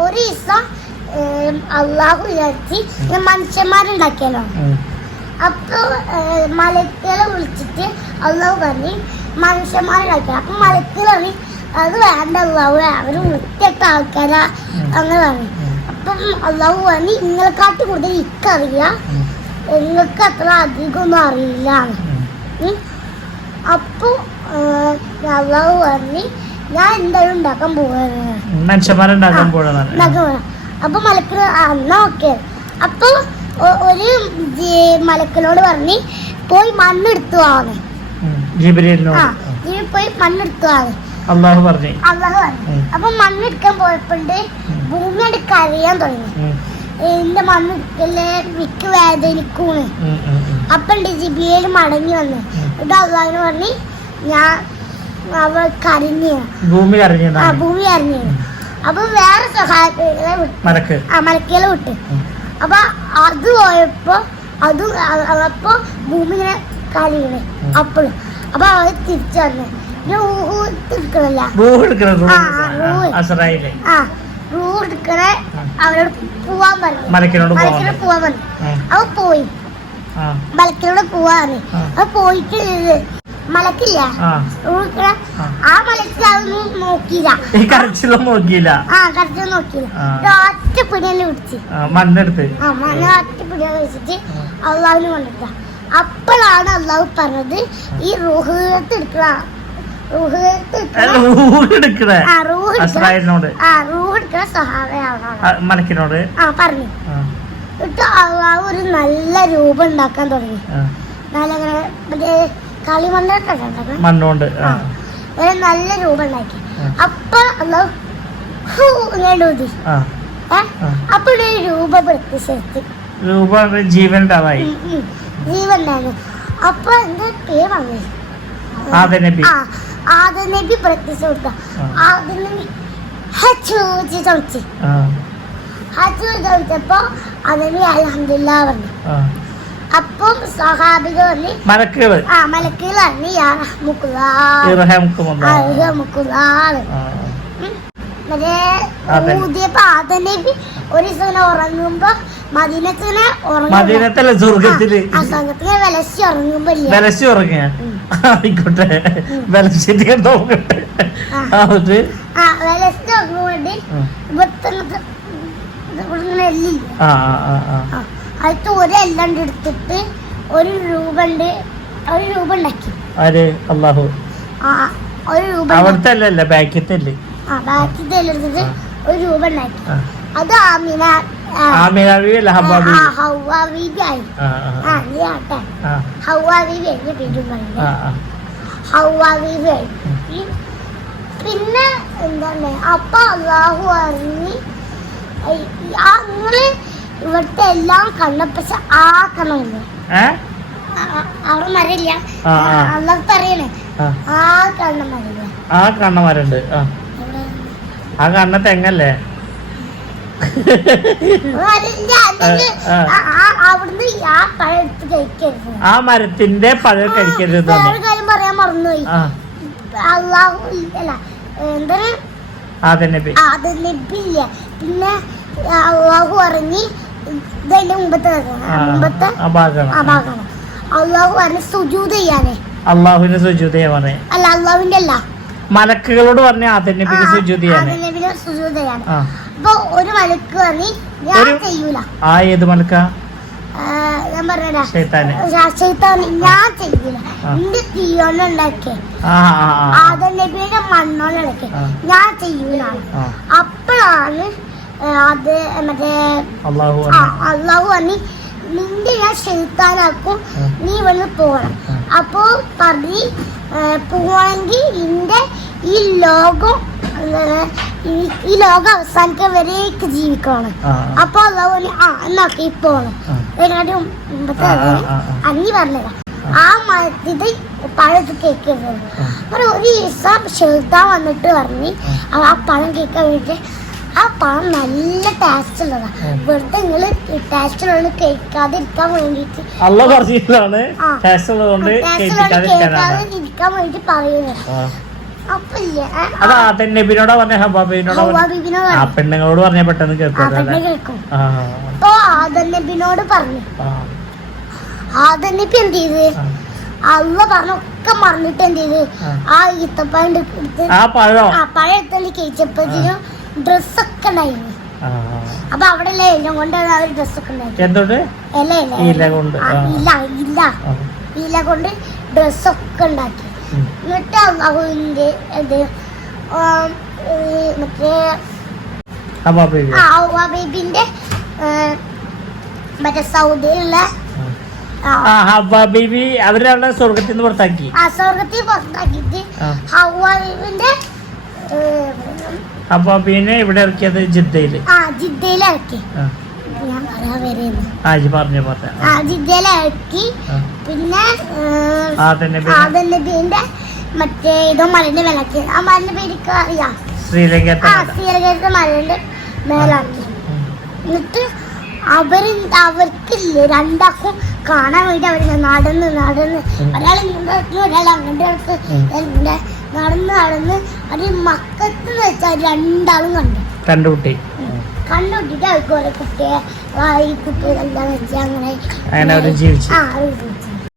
ഒരു ദിവസം അള്ളാഹു വിചാരിച്ച് മനുഷ്യന്മാരുണ്ടാക്കിയാലോ അപ്പൊ മലക്കുകളെ വിളിച്ചിട്ട് അള്ളാഹു പറഞ്ഞു മനുഷ്യന്മാരുണ്ടാക്കി അപ്പൊ മലക്കുകൾ പറഞ്ഞ് അത് വേണ്ട അള്ളാഹു അവർ വൃത്തിയൊക്കെ ആൾക്കാരാ. അങ്ങനെ പറഞ്ഞു. അപ്പം അള്ളാഹു പറഞ്ഞ് നിങ്ങളെക്കാട്ടി കൂടുതൽ ഇക്കറിയ. നിങ്ങൾക്ക് അത്ര അധികമൊന്നും അറിയില്ല ഉം. ഉം. അപ്പൊ അള്ളാഹു പറഞ്ഞ് ഞാൻ എന്തായാലും ഉണ്ടാക്കാൻ പോവാണ്. മനുഷ്യന്മാരുണ്ടാക്കാൻ പോവാ അപ്പൊ മലക്കിന് എന്നാ ഓക്കെ. അപ്പൊ ഒരു മലക്കിനോട് പറഞ്ഞ് പോയി മണ്ണെടുത്തു പോയി മണ്ണെടുത്തു അള്ളാഹു പറഞ്ഞു. അള്ളാഹു പറഞ്ഞു. ഉം. അപ്പൊ മണ്ണെടുക്കാൻ പോയപ്പോണ്ട് ഉം. ഭൂമി അടുത്ത് കരയാൻ തുടങ്ങി. എന്റെ മണ്ണെടുക്കൽ മിക്ക വേദനിക്കൂണ്. അപ്പൊ ജിബിയേൽ മടങ്ങി വന്ന്. ഇത് എന്നിട്ട് അള്ളാഹിന് പറഞ്ഞ് ഞാൻ അവൾ കരഞ്ഞു ഭൂമി ആ കരഞ്ഞതാണ് ഭൂമി കരഞ്ഞു അപ്പൊ വേറെ സഹായത്തിലെ വിട്ടു. മലക്ക്. ആ മലക്കേല വിട്ട്. അപ്പൊ അത് പോയപ്പോ അത് അ- അപ്പൊ ഭൂമി ഇങ്ങനെ കരയണേ. അപ്പോഴും. അപ്പൊ അവർ തിരിച്ചു വന്നു. പിന്നെ ഊ എടുക്കണല്ല. ഭൂ എടുക്കണം ആ, ആ, റൂഹ്. അസറായിലെ ആ റൂ എടുക്കണേ അവരോട് പോവാൻ പറഞ്ഞു. മലക്കിനോട് മലക്കിനോട് പോകാൻ പോവാൻ പറഞ്ഞു. ആ. അവ പോയി. ആ. മലക്കിനോട് പോവാറ് ആ. അവ പോയിട്ട് മലക്കില്ല. ആ. അതൊന്നും നോക്കിയില്ല. ഈ കരച്ചിലൊന്നും നോക്കിയില്ല? ആ നോക്കിയില്ല. ഒറ്റ പിടിയല്ലേ പിടിച്ച്. മണ്ണെടുത്ത്. ആ മന ഒറ്റ പിടിയെ വെച്ചിട്ട് അള്ളാവിന് കൊണ്ടിട്ട. അപ്പോഴാണ് അള്ളാഹു പറഞ്ഞത് ഈ റുഹത്ത് എടുക്കണ മലക്കിനോട്. ആ പറഞ്ഞു. എന്നിട്ട് അള്ളാഹു ഒരു നല്ല രൂപം ഉണ്ടാക്കാൻ തുടങ്ങി. നല്ല മറ്റേ മണ്ണുകൊണ്ട് നല്ല രൂപം ഉണ്ടാക്കി. ആ. അപ്പൊ ഊതി. അപ്പൊ ഒരു രൂപ പ്രത്യക്ഷത്തി രൂപ ജീവൻ ജീവൻ അപ്പൊ എന്റെ പേര് വന്നു ആദ നബി ആ ആദ നബി പ്രത്യക്ഷ കൊടുത്ത. ആ. ആദ നബി ഹച്ചൂച്ച് ചോദിച്ചു ആ, ഹച്ചു ചോദിച്ചപ്പോ അതനബി അലഹമില്ല പറഞ്ഞു. അപ്പം സഹാബികൾ ആ മലക്കുകൾ ആ, ആദ നബി ഒരു ദിവസം ഉറങ്ങുമ്പോ മദീനത്തിനെ മദീനത്തല്ല സ്വർഗത്തിൽ? സംഘത്തിനെ വിലസി ഉറങ്ങുമ്പോ വിലസി ഉറങ്ങിയ. ആയിക്കോട്ടെ. വിലസിട്ട് നോക്കട്ടെ. അത് ആ. വിലസി ഉറങ്ങുമ്പോണ്ട് ഇവിടുത്തെ ആ ആ. ആ. ആ ഒരു എല്ലാം എടുത്തിട്ട് ഒരു രൂപ ഉണ്ട് ഒരു രൂപ ഉണ്ടാക്കി. ആര്? അള്ളാഹു. ഒരു രൂപ ഉണ്ടാക്കി. അവിടുത്തെ അല്ലല്ല ബാക്കിത്തെ അല്ലേ ആ എടുത്തിട്ട് ഒരു രൂപ ഉണ്ടാക്കി. അത് ആമിന പിന്നെ എന്താണ്? അപ്പൊ അള്ളാഹു അറിഞ്ഞ് നിങ്ങൾ ഇവിടുത്തെ എല്ലാം കണ്ടപ്പോ ആക്കണമെന്ന് അവിടെ മരമില്ല. ആ, കണ്ണമാരുണ്ട് അള്ളാഹ് പറയണേ ആ. കണ്ണ മരമില്ല. ആ കണ്ണ തെങ്ങല്ലേ? ആ, മരത്തിന്റെ പഴം കഴിക്കരുത്. പറയാൻ മറന്നുപോയി. അള്ളാഹു അല്ല എന്താണ്? പിന്നെ അള്ളാഹു അറിഞ്ഞ് ഇതെന്റെ മുമ്പത്തെ കഥയാണ്. ആ, മുമ്പത്തെ ആ ഭാഗമാണ്. ആ ഭാഗമാണ്. അള്ളാഹു പറഞ്ഞ് സുജൂത് ചെയ്യാനേ. അള്ളാഹുവിന് സുജൂത് ചെയ്യാൻ അല്ല അള്ളാഹുവിന്റെ അല്ല. മലക്കുകളോട് പറഞ്ഞ ആദ നബിക്ക് സുജൂത് ചെയ്യാന് നബിനെ സുജൂത് ചെയ്യാൻ ആ. അപ്പൊ ഒരു മലക്ക് പറഞ്ഞ് ഞാൻ ചെയ്യൂല. ആ ഏത് മലക്ക? ഞാൻ പറഞ്ഞ ഞാൻ ചെയ്യൂല. എന്റെ ഞാൻ അപ്പോഴാണ് അത് മറ്റേ അള്ളാഹു അമ്മി പറഞ്ഞു. നിന്റെ ഞാൻ ഷെയ്ത്താനാക്കും നീ ഇവിടുന്ന് പോകണം. അപ്പോ പറഞ്ഞ് പോവാണെങ്കിൽ നിന്റെ ഈ ലോകം ഈ- ലോകം അവസാനിക്കാൻ വരേക്ക് ജീവിക്കണം. അപ്പൊ അള്ളാഹു അമ്മി ആ എന്നാക്കി പോകണം ആ. പറഞ്ഞത് മുമ്പത്തെ ആ, ആ, പഴം കേൾക്കുന്നത് പറഞ്ഞതാ. ആ. പഴത്ത് ഒരു ദിവസം ഷെയ്ത്താൻ വന്നിട്ട് പറഞ്ഞ് ആ. ആ പഴം കേൾക്കാൻ വേണ്ടിട്ട് ആ പഴം നല്ല ടേസ്റ്റ് ഉള്ളതാ. ഉം. വെറുതെ നിങ്ങൾ ടേസ്റ്റ് ഉള്ളത് കേൾക്കാതിരിക്കാൻ വേണ്ടിട്ട് പറഞ്ഞതാണ്. ടേസ്റ്റ് ഉള്ളതുകൊണ്ട് ഇരിക്കാൻ വേണ്ടി പറയുന്നത് ആ. അപ്പൊ ഇല്ലേ. ഏ, അത് ആദൻ നബിനോടാ പറഞ്ഞ ഹബാബിനോടാ ആ പെണ്ണുങ്ങളോട് പറഞ്ഞ പെട്ടെന്ന് കേൾക്കും അപ്പൊ പറഞ്ഞു. ആ. ആദൻ നബി എന്ത് ചെയ്ത്. അള്ള പറഞ്ഞൊക്കെ മറന്നിട്ട് എന്ത് ചെയ്ത്? ആ. ഈത്തപ്പഴം എടുത്ത് ആ പഴം. ആ പഴം എടുത്തಲ್ಲಿ കഴിച്ചപ്പോഴത്തേനും ഡ്രസ്സൊക്കെ ഉണ്ടായിരുന്നു അപ്പൊ അവിടെ എല്ലാം കൊണ്ട് ഒരു ഡ്രസ്സൊക്കെ ഉണ്ടായിരുന്നു ഇല ഇല. ഇല കൊണ്ട്. ഇല ഇല. ഇല കൊണ്ട് ഡ്രസ്സൊക്കെ ഉണ്ടാക്കി. എന്നിട്ട് അവന്റെ ഇത് മറ്റേ ബേബിന്റെ മറ്റേ സൗദിയിലുള്ള ഹബാബി അവരവിടെ സ്വർഗത്തിൽ നിന്ന് പുറത്താക്കി. ആ സ്വർഗത്തിൽ പുറത്താക്കിയിട്ട് ആ. ഹൗവ പിന്നെ ഇവിടെ ഇറക്കിയത് ജിദ്ദയിൽ ജിദ്ദയിൽ ഇറക്കി. പറഞ്ഞു ഇറക്കി. പിന്നെ ആ മറ്റേ പേര് അറിയാം. ശ്രീലങ്കത്തെ. മേലാക്കി. എന്നിട്ട് അവർ അവർക്കില്ലേ രണ്ടാക്കും കാണാൻ വേണ്ടി അവർ നടന്ന് നടന്ന്. ഒരാൾ ഇങ്ങോട്ട് ഒരാൾ അങ്ങോട്ട് നടന്ന് നടന്ന് അത് മക്കത്ത് വെച്ചാൽ രണ്ടാളും കണ്ടു. കണ്ടുമുട്ടി. കണ്ടുപിട്ടിട്ട് അവർക്ക് കുട്ടിയെ വായി കുട്ടികൾ എന്താണെന്ന് വെച്ചാൽ അങ്ങനെ അങ്ങനെ ജീവിച്ചു. ആ ജീവിച്ചു.